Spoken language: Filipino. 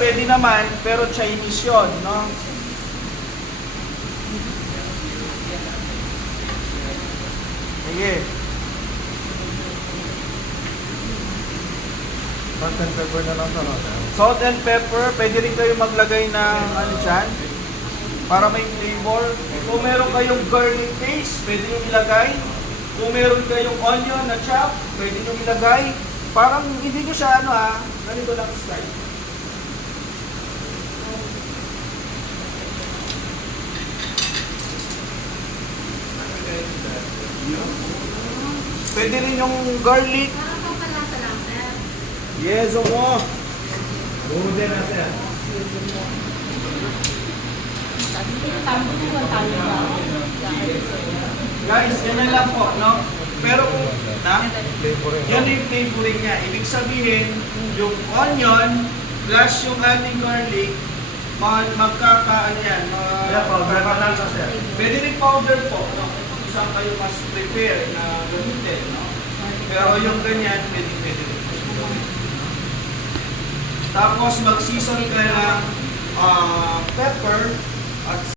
pwede naman, pero Chinese yun, no? Sige. Salt and pepper na lang sa sir. Salt and pepper, pwede rin kayo maglagay ng ano dyan, para may flavor. Kung meron kayong garlic paste, pwede nyo ilagay. Kung meron kayong onion na chop, pwede nyo ilagay. Parang hindi nyo siya ganito lang style. Pwede rin yung garlic. Parang pampalasa lang, sir. Yes, mo. Puro din na sir. Guys, ganyan lang po, no? Pero kung, Flavoring. yan yung flavoring niya. Ibig sabihin, yung onion plus yung ating garlic, magkakaan yan. Kaya powder na lang sir. Pwede rin powder po, no? Kung saan kayo mas prepare na gamitin, no? Pero yung ganyan, pwede rin. Tapos mag-season ka ng pepper at